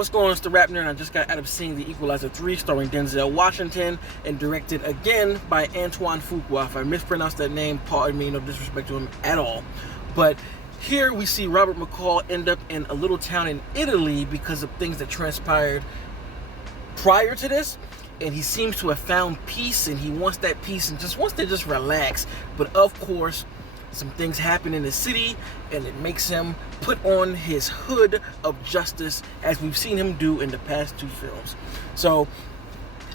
What's going on, it's the RapNerd. I just got out of seeing the Equalizer 3 starring Denzel Washington and directed again by Antoine Fuqua. If I mispronounced that name, pardon me, no disrespect to him at all. But here we see Robert McCall end up in a little town in Italy because of things that transpired prior to this. And he seems to have found peace, and he wants that peace and just wants to just relax. But of course, some things happen in the city, and it makes him put on his hood of justice, as we've seen him do in the past two films. So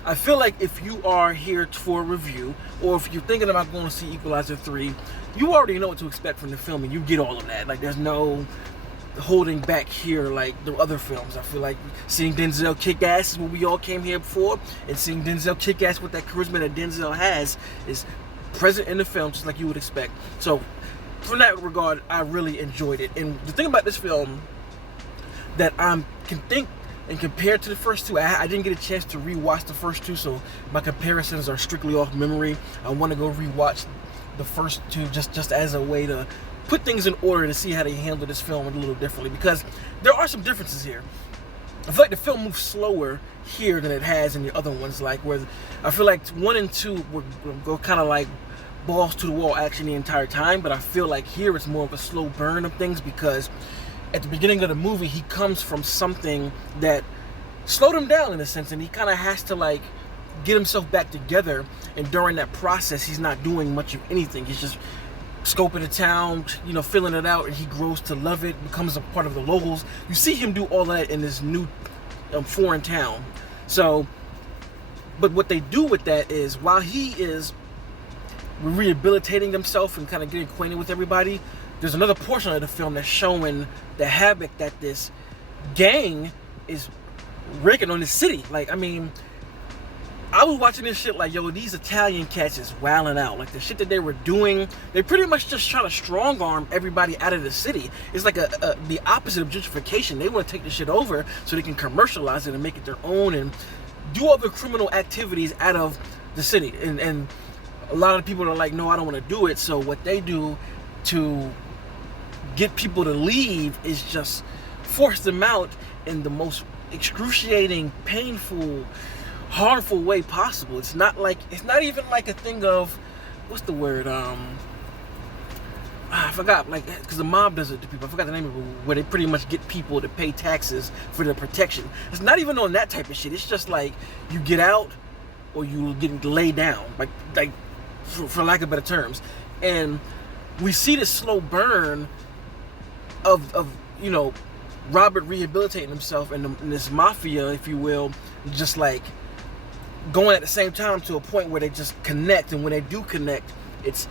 I feel like if you are here for a review, or if you're thinking about going to see Equalizer 3, you already know what to expect from the film, and you get all of that. Like, there's no holding back here like the other films. I feel like seeing Denzel kick ass is what we all came here for, and seeing Denzel kick ass with that charisma that Denzel has is present in the film, just like you would expect. So from that regard, I really enjoyed it. And the thing about this film that I can think and compare to the first two, I didn't get a chance to rewatch the first two, so my comparisons are strictly off memory. I want to go rewatch the first two just as a way to put things in order to see how they handle this film a little differently, because there are some differences here. I feel like the film moves slower here than it has in the other ones, like where I feel like 1 and 2 would go kind of like balls to the wall action the entire time, but I feel like here it's more of a slow burn of things, because at the beginning of the movie he comes from something that slowed him down in a sense, and he kind of has to like get himself back together, and during that process he's not doing much of anything. He's just scoping the town, you know, filling it out, and he grows to love it, becomes a part of the locals. You see him do all that in this new foreign town. So, but what they do with that is, while he is rehabilitating himself and kind of getting acquainted with everybody, there's another portion of the film that's showing the havoc that this gang is wreaking on the city. Like, I mean, I was watching this shit like, yo, these Italian cats is wilding out. Like, the shit that they were doing, they pretty much just try to strong arm everybody out of the city. It's like the opposite of gentrification. They want to take the shit over so they can commercialize it and make it their own and do other criminal activities out of the city. And a lot of people are like, no, I don't want to do it. So what they do to get people to leave is just force them out in the most excruciating, painful, harmful way possible. It's not even like a thing of, what's the word, I forgot, like, because the mob does it to people. I forgot the name of it, where they pretty much get people to pay taxes for their protection. It's not even on that type of shit. It's just like, you get out or you get laid down, like for lack of better terms. And we see this slow burn of you know, Robert rehabilitating himself and this mafia, if you will, just like going at the same time to a point where they just connect. And when they do connect, it's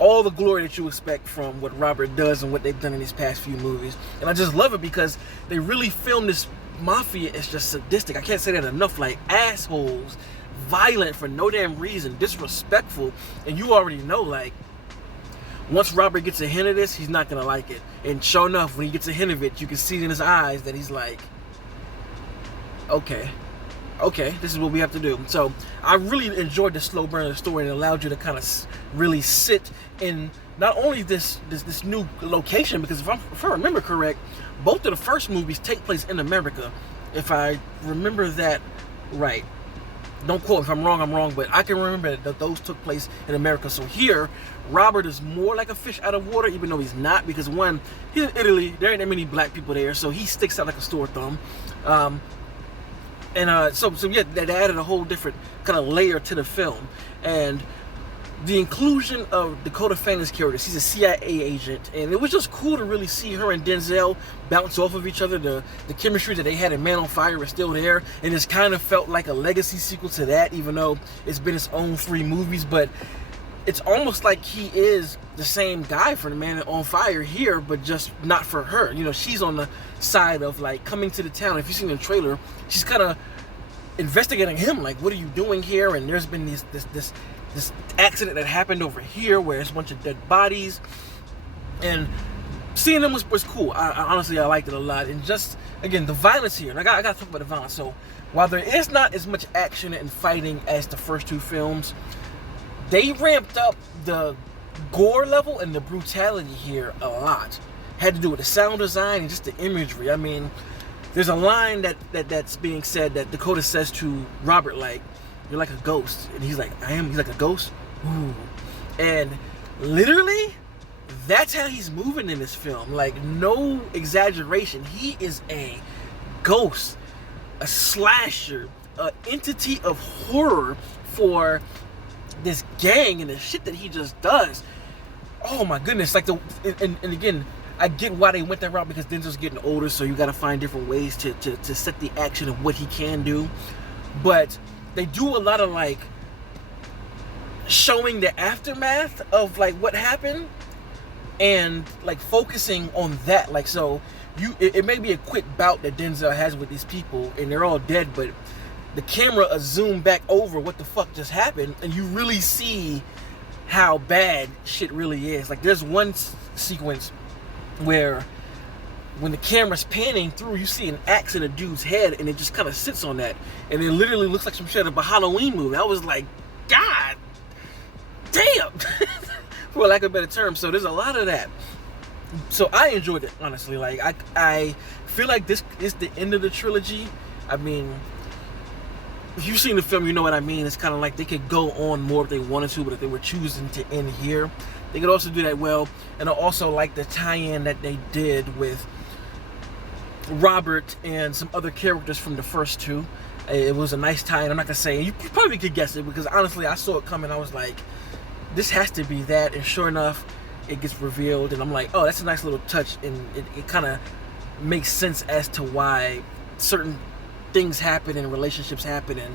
all the glory that you expect from what Robert does and what they've done in these past few movies. And I just love it because they really film this mafia as just sadistic. I can't say that enough. Like, assholes, violent for no damn reason, disrespectful. And you already know, like, once Robert gets a hint of this, he's not gonna like it. And sure enough, when he gets a hint of it, you can see in his eyes that he's like, okay, this is what we have to do. So I really enjoyed the slow burn of the story, and it allowed you to kind of really sit in not only this new location, because if I remember correct, both of the first movies take place in America, if I remember that right. Don't quote me if I'm wrong, but I can remember that those took place in America. So here, Robert is more like a fish out of water, even though he's not, because one, he's in Italy, there ain't that many black people there, so he sticks out like a sore thumb. So yeah, that added a whole different kind of layer to the film. And the inclusion of Dakota Fanning's character, she's a CIA agent, and it was just cool to really see her and Denzel bounce off of each other. The chemistry that they had in Man on Fire is still there, and it's kind of felt like a legacy sequel to that, even though it's been its own 3 movies. But it's almost like he is the same guy for the Man on Fire here, but just not for her. You know, she's on the side of like coming to the town. If you've seen the trailer, she's kind of investigating him, like, what are you doing here? And there's been this accident that happened over here where there's a bunch of dead bodies, and seeing them was cool. I honestly, I liked it a lot. And just, again, the violence here, and I gotta talk about the violence. So while there is not as much action and fighting as the first 2 films, they ramped up the gore level and the brutality here a lot. Had to do with the sound design and just the imagery. I mean, there's a line that's being said that Dakota says to Robert, like, "You're like a ghost," and he's like, "I am." He's like, "A ghost?" Ooh. And literally, that's how he's moving in this film. Like, no exaggeration. He is a ghost, a slasher, an entity of horror for this gang and the shit that he just does. Oh my goodness! Like and again, I get why they went that route, because Denzel's getting older, so you got to find different ways to set the action of what he can do. But they do a lot of like showing the aftermath of like what happened, and like focusing on that. Like, so it may be a quick bout that Denzel has with these people, and they're all dead, but the camera zoom back over what the fuck just happened, and you really see how bad shit really is. Like, there's one sequence where when the camera's panning through, you see an axe in a dude's head, and it just kind of sits on that, and it literally looks like some shit of a Halloween movie. I was like, God damn, for lack of a better term. So there's a lot of that. So I enjoyed it, honestly. Like, I feel like this is the end of the trilogy. I mean, if you've seen the film, you know what I mean. It's kind of like they could go on more if they wanted to, but if they were choosing to end here, they could also do that well. And I also like the tie-in that they did with Robert and some other characters from the first two. It was a nice tie-in. I'm not gonna say, you probably could guess it, because honestly, I saw it coming. I was like, this has to be that. And sure enough, it gets revealed, and I'm like, oh, that's a nice little touch, and it kind of makes sense as to why certain things happen and relationships happen and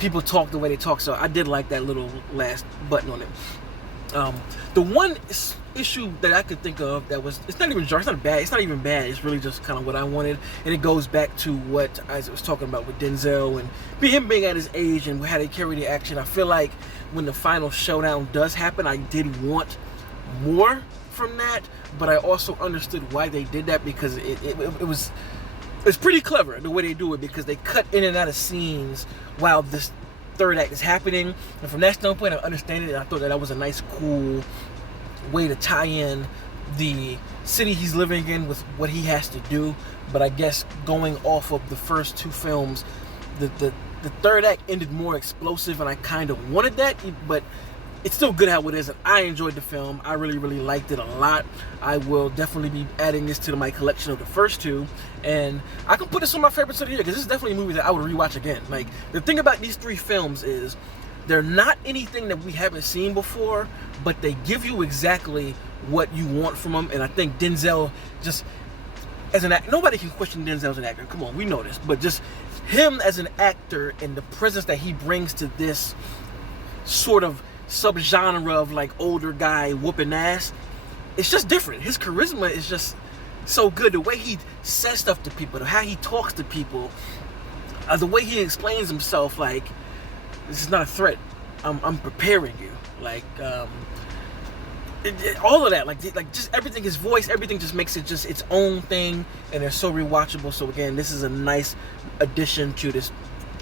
people talk the way they talk. So I did like that little last button on it. The one issue that I could think of that was, it's not even jarring, it's not even bad, it's really just kind of what I wanted, and it goes back to what I was talking about with Denzel and him being at his age and how they carry the action. I feel like when the final showdown does happen, I did want more from that, but I also understood why they did that, because it's pretty clever the way they do it, because they cut in and out of scenes while this third act is happening, and from that standpoint I understand it, and I thought that was a nice, cool way to tie in the city he's living in with what he has to do. But I guess going off of the first two films, the third act ended more explosive, and I kind of wanted that, but it's still good how it is, and I enjoyed the film. I really, really liked it a lot. I will definitely be adding this to my collection of the first two, and I can put this on my favorites of the year, because this is definitely a movie that I would rewatch again. Like, the thing about these three films is they're not anything that we haven't seen before, but they give you exactly what you want from them. And I think Denzel, just as an actor, nobody can question Denzel as an actor. Come on, we know this, but just him as an actor and the presence that he brings to this sort of subgenre of like older guy whooping ass, it's just different. His charisma is just so good. The way he says stuff to people, how he talks to people, the way he explains himself, like, this is not a threat, I'm preparing you, like, all of that, like just everything, his voice, everything just makes it just its own thing, and they're so rewatchable. So again, this is a nice addition to this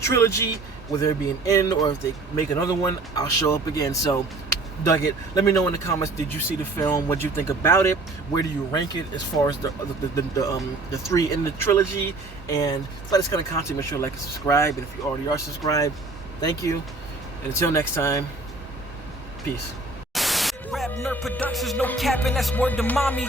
trilogy. Whether it be an end or if they make another one, I'll show up again. So, dug it. Let me know in the comments, did you see the film? What do you think about it? Where do you rank it as far as the three in the trilogy? And for this kind of content, make sure to like and subscribe. And if you already are subscribed, thank you. And until next time, peace. RapNerd Productions, no capping, that's word to mommy.